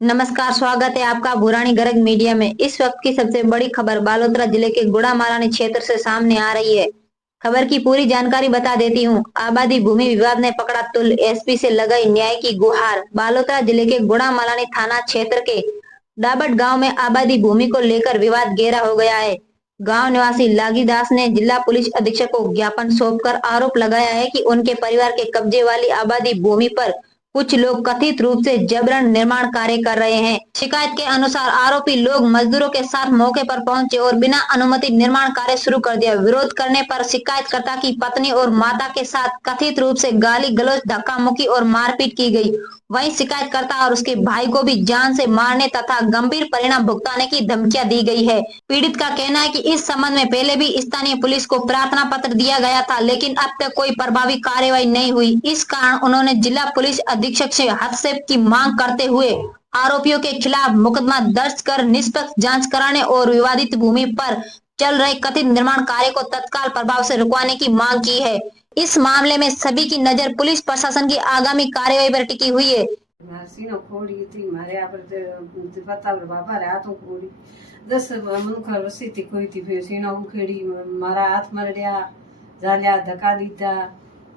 नमस्कार, स्वागत है आपका भुरानी गरज मीडिया में। इस वक्त की सबसे बड़ी खबर बालोतरा जिले के गुड़ामालानी क्षेत्र से सामने आ रही है। खबर की पूरी जानकारी बता देती हूँ। आबादी भूमि विवाद ने पकड़ा तुल, एसपी से लगाई न्याय की गुहार। बालोतरा जिले के गुड़ामालानी थाना क्षेत्र के डाबट गांव में आबादी भूमि को लेकर विवाद गहरा हो गया है। गांव निवासी लागी दास ने जिला पुलिस अधीक्षक को ज्ञापन सौंपकर आरोप लगाया है कि उनके परिवार के कब्जे वाली आबादी भूमि पर कुछ लोग कथित रूप से जबरन निर्माण कार्य कर रहे हैं। शिकायत के अनुसार आरोपी लोग मजदूरों के साथ मौके पर पहुंचे और बिना अनुमति निर्माण कार्य शुरू कर दिया। विरोध करने पर शिकायतकर्ता की पत्नी और माता के साथ कथित रूप से गाली गलौज, धक्का मुक्की और मारपीट की गई। वहीं शिकायतकर्ता और उसके भाई को भी जान से मारने तथा गंभीर परिणाम भुगताने की धमकियां दी गई है। पीड़ित का कहना है कि इस संबंध में पहले भी स्थानीय पुलिस को प्रार्थना पत्र दिया गया था, लेकिन अब तक कोई प्रभावी कार्रवाई नहीं हुई। इस कारण उन्होंने जिला पुलिस अधीक्षक से हस्तक्षेप की मांग करते हुए आरोपियों के खिलाफ मुकदमा दर्ज कर निष्पक्ष जांच कराने और विवादित भूमि पर चल रहे कथित निर्माण कार्य को तत्काल प्रभाव से रुकवाने की मांग की है। इस मामले में सभी की नजर पुलिस प्रशासन की आगामी कार्यवाही पर टिकी हुई है। सीनो खोड़ी थी मारे पता बाबा हाथ खोड़ी 10 मनुख रसी थी कोई थी फिर सीनो उखेड़ी मारा हाथ मरड्या झाल्या धक्का दीता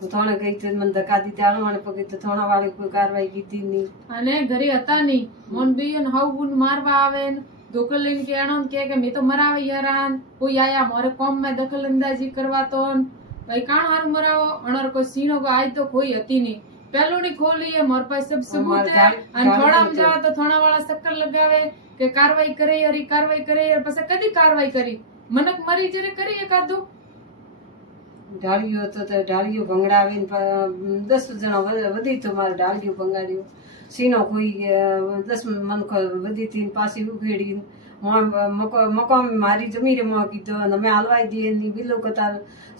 थोड़ा गई तो मन धक्का दीता आलो माने पगे तो थोड़ा वाले कोई कार्रवाई की थी नहीं अने घरे हता नहीं मोन बी न हाउ गुन मारवा आवे दखल लेन के आणो के मैं तो मरावे यारान कोई आया मोरे कॉम में दखल अंदाजी करवा तो भाई काण हारू मरावो अणर को सीनो को आज तो कोई हती नहीं पेलोडी खोली है मोर पास सब सबूत है अन थोड़ा में जाओ तो थोड़ा वाला चक्कर लगावे के कार्रवाई करे और कार्रवाई करे और पछे कदी कार्रवाई करी मनक मरी जरे करी एकादो ढालियो तो ढालियो भंगड़ावे 10 जना वधी तो मार ढालियो भंगाड़ियो सीनो कोई 10 मन को वधी तीन पासी उखेड़ी मको मारी जमीरे मो की तो न मैं हलवाई दिए नी बिल्लो कता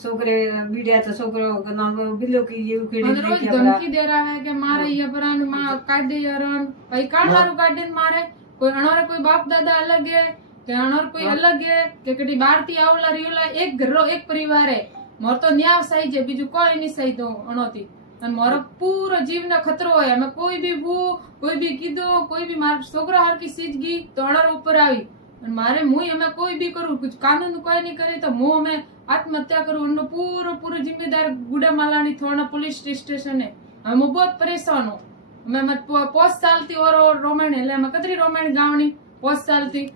छोकरे बीड़िया तो छोकरो ना बिल्लो की ये उखेड़ी रोज धमकी दे रहा है कि मारे ये परान मां काट दे यारन भाई काण हारू काट दे मारे कोई अणोरे कोई बाप दादा अलग है के अणोर कोई अलग है के कटी बारती आवला रियोला एक घरो एक परिवार है मोर तो न्याय सही जे बीजू कोई नहीं सही दो अणोती अन मोर पूरा जीव ने खतरो है मैं कोई भी भू कोई भी कीधो कोई भी मार छोकरा हर की चीज गी तो अणर ऊपर आई मारे मुई हमें कोई भी करूं कुछ कानून कोई नहीं करे तो मुंह में आत्महत्या करूं उन पूरो पूरो जिम्मेदार गुड़ामालानी थोड़ा पुलिस स्टेशन है हम बहुत परेशान हूं मैं 5 साल थी और रोमन है मैं कतरी रोमन गावनी 5 साल थी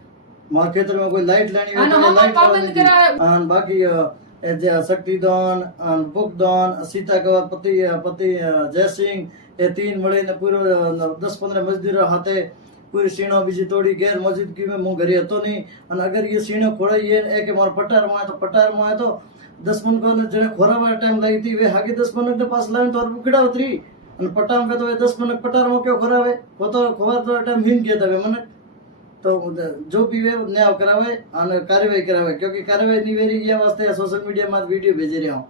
मार क्षेत्र में कोई लाइट लेनी हो तो लाइट पाबंद करा और बाकी शक्तिदान बुकदान सीता का पति जय सिंह ये 3 मळे ने पूरो 10-15 मजदूर हाथे पूरी सीणो बीजी तोड़ी गैर मौजूदगी में मुंह घरे तो नहीं और अगर ये सीणो खोड़ाई है एक मार पटार में तो 10 मन को जने खोरा वाला टाइम लगी थी वे आगे 10 मन के पास लाइन तो और बुकड़ा उतरी और पटाम का तो 10 मन पटार में क्यों खोरावे वो तो खोर तो टाइम हिन गया था वे मन तो जो भी वे न्याय करावे और कार्यवाही करावे क्योंकि कार्यवाही नहीं वेरी ये वास्ते सोशल मीडिया में वीडियो भेज रहा हूँ